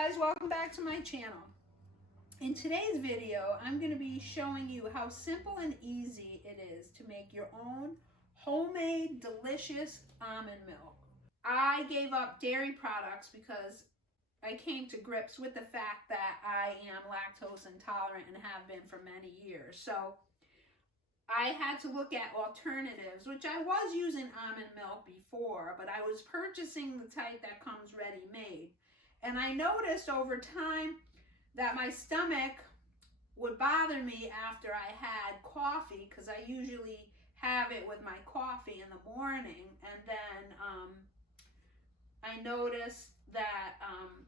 guys, welcome back to my channel. In today's video, I'm going to be showing you how simple and easy it is to make your own homemade delicious almond milk. I gave up dairy products because I came to grips with the fact that I am lactose intolerant and have been for many years. So I had to look at alternatives, which I was using almond milk before, but I was purchasing the type that comes ready-made. And I noticed over time that my stomach would bother me after I had coffee, because I usually have it with my coffee in the morning. And then I noticed that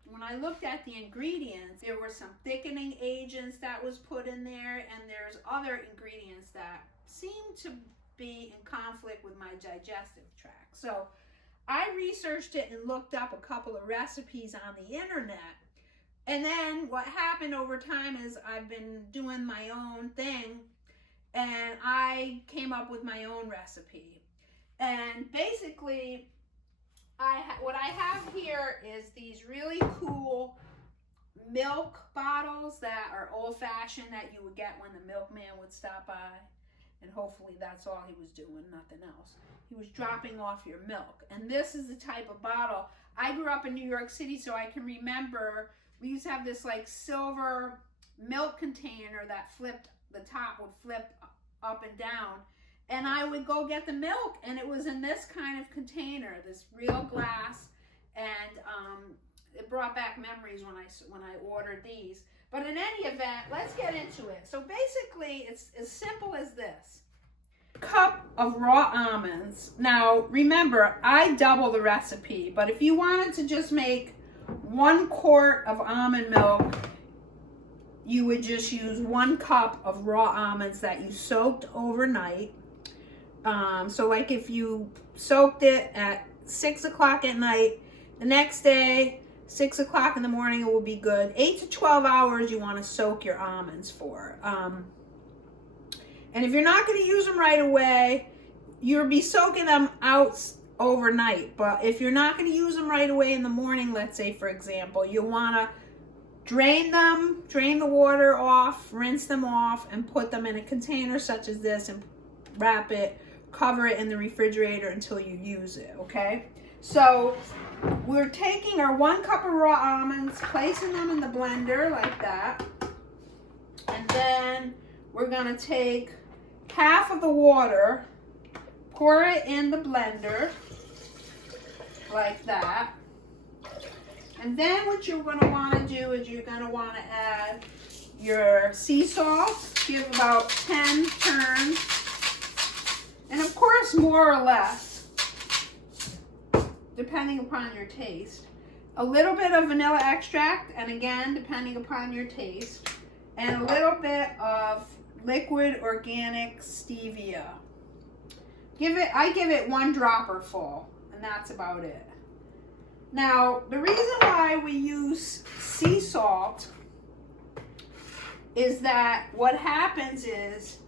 when I looked at the ingredients, there were some thickening agents that was put in there, and there's other ingredients that seem to be in conflict with my digestive tract. So I researched it and looked up a couple of recipes on the internet. And then what happened over time is I've been doing my own thing, and I came up with my own recipe. And basically, what I have here is these really cool milk bottles that are old-fashioned that you would get when the milkman would stop by. And hopefully that's all he was doing, nothing else. He was dropping off your milk. And this is the type of bottle. I grew up in New York City, so I can remember we used to have this like silver milk container that the top would flip up and down. And I would go get the milk, and it was in this kind of container, this real glass. And it brought back memories when I ordered these. But in any event, let's get into it. So basically, it's as simple as this. Cup of raw almonds. Now, remember, I double the recipe, but if you wanted to just make 1 quart of almond milk, you would just use 1 cup of raw almonds that you soaked overnight. So like if you soaked it at 6 o'clock at night, the next day, 6 o'clock in the morning, it will be good. 8 to 12 hours you want to soak your almonds for. And if you're not going to use them right away, you'll be soaking them out overnight. But if you're not going to use them right away in the morning, let's say, for example, you'll want to drain the water off, rinse them off, and put them in a container such as this and wrap it, cover it in the refrigerator until you use it, okay? So we're taking our 1 cup of raw almonds, placing them in the blender like that. And then we're going to take half of the water, pour it in the blender like that. And then what you're going to want to do is you're going to want to add your sea salt. Give about 10 turns. And of course, more or less, depending upon your taste. A little bit of vanilla extract, and again, depending upon your taste. And a little bit of liquid organic stevia. I give it 1 dropper full, and that's about it. Now, the reason why we use sea salt is that what happens is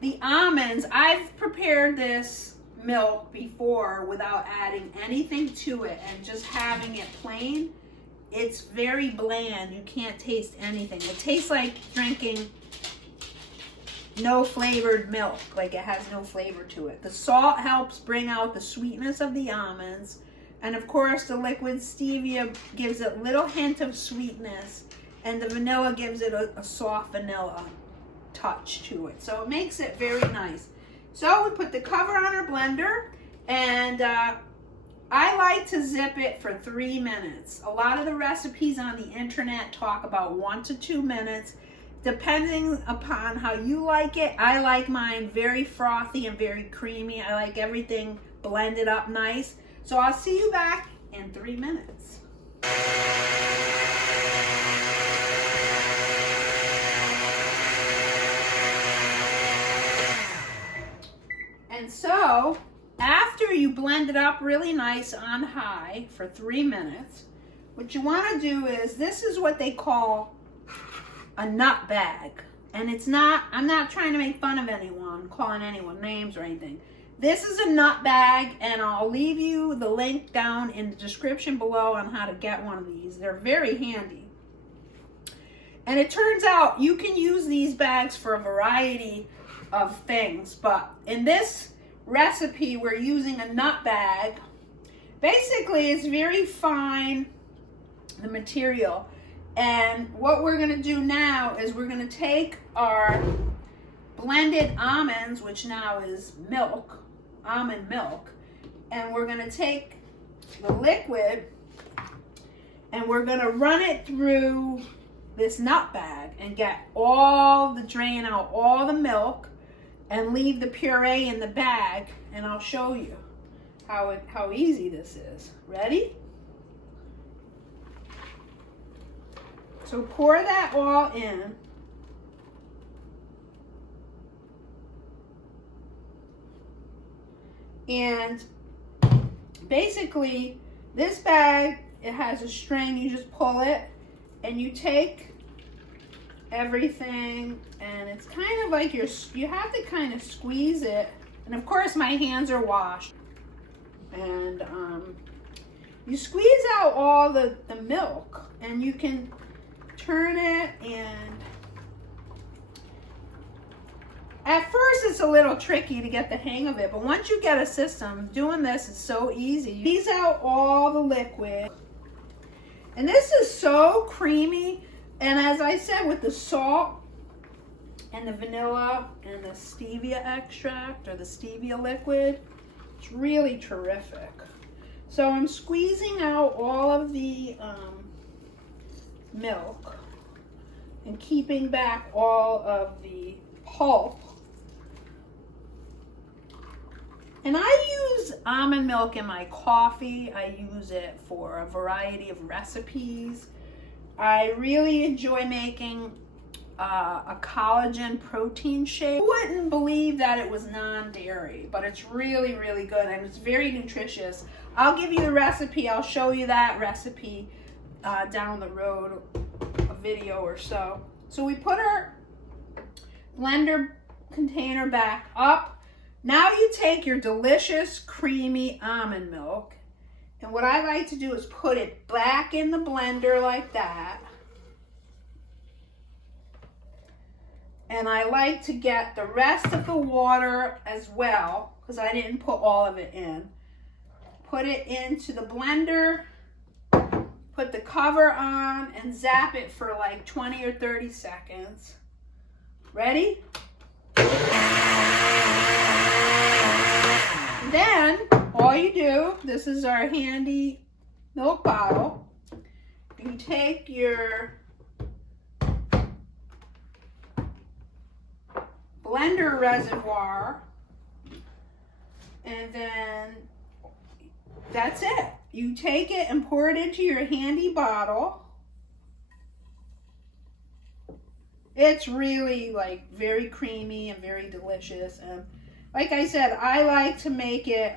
the almonds, I've prepared this milk before without adding anything to it and just having it plain. It's very bland. You can't taste anything. It tastes like drinking no flavored milk, like it has no flavor to it. The salt helps bring out the sweetness of the almonds, and of course the liquid stevia gives it a little hint of sweetness, and the vanilla gives it a soft vanilla touch to it. So it makes it very nice. So we put the cover on our blender, and I like to zip it for 3 minutes. A lot of the recipes on the internet talk about 1 to 2 minutes. Depending upon how you like it, I like mine very frothy and very creamy. I like everything blended up nice. So I'll see you back in 3 minutes. And so, after you blend it up really nice on high for 3 minutes, what you want to do is, this is what they call a nut bag. And it's not, I'm not trying to make fun of anyone, calling anyone names or anything. This is a nut bag, and I'll leave you the link down in the description below on how to get one of these. They're very handy. And it turns out you can use these bags for a variety of things, but in this recipe we're using a nut bag. Basically it's very fine, the material, and what we're going to do now is we're going to take our blended almonds, which now is milk, almond milk, and we're going to take the liquid and we're going to run it through this nut bag and get all the, drain out all the milk and leave the puree in the bag, and I'll show you how easy this is. Ready? So pour that all in. And basically this bag, it has a string, you just pull it and you take everything, and it's kind of like you have to kind of squeeze it, and of course my hands are washed, and you squeeze out all the milk, and you can turn it, and at first it's a little tricky to get the hang of it, but once you get a system, doing this is so easy. You squeeze out all the liquid, and this is so creamy. And as I said, with the salt and the vanilla and the stevia extract or the stevia liquid, it's really terrific. So I'm squeezing out all of the milk and keeping back all of the pulp. And I use almond milk in my coffee. I use it for a variety of recipes. I really enjoy making a collagen protein shake. I wouldn't believe that it was non-dairy, but it's really, really good, and it's very nutritious. I'll give you the recipe. I'll show you that recipe down the road, a video or so. So we put our blender container back up. Now you take your delicious creamy almond milk, and what I like to do is put it back in the blender like that. And I like to get the rest of the water as well, because I didn't put all of it in. Put it into the blender, put the cover on, and zap it for like 20 or 30 seconds. Ready? Then all you do, this is our handy milk bottle, you take your blender reservoir, and then that's it. You take it and pour it into your handy bottle. It's really like very creamy and very delicious, and like I said, I like to make it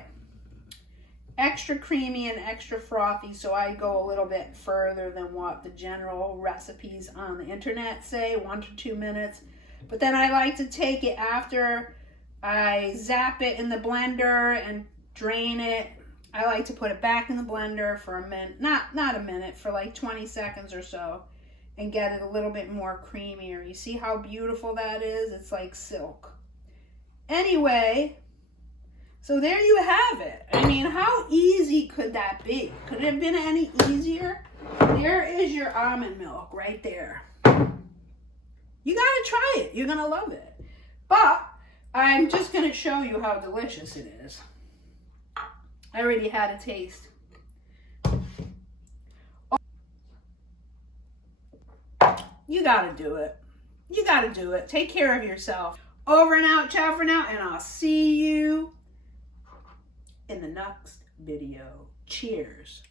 extra creamy and extra frothy, so I go a little bit further than what the general recipes on the internet say, 1 to 2 minutes. But then I like to take it after I zap it in the blender and drain it. I like to put it back in the blender for a minute, not a minute, for like 20 seconds or so, and get it a little bit more creamier. You see how beautiful that is? It's like silk. Anyway, so there you have it. I mean, how easy could that be? Could it have been any easier? There is your almond milk right there. You gotta try it. You're gonna love it. But I'm just gonna show you how delicious it is. I already had a taste. You gotta do it. You gotta do it. Take care of yourself. Over and out, ciao for now, and I'll see you in the next video. Cheers.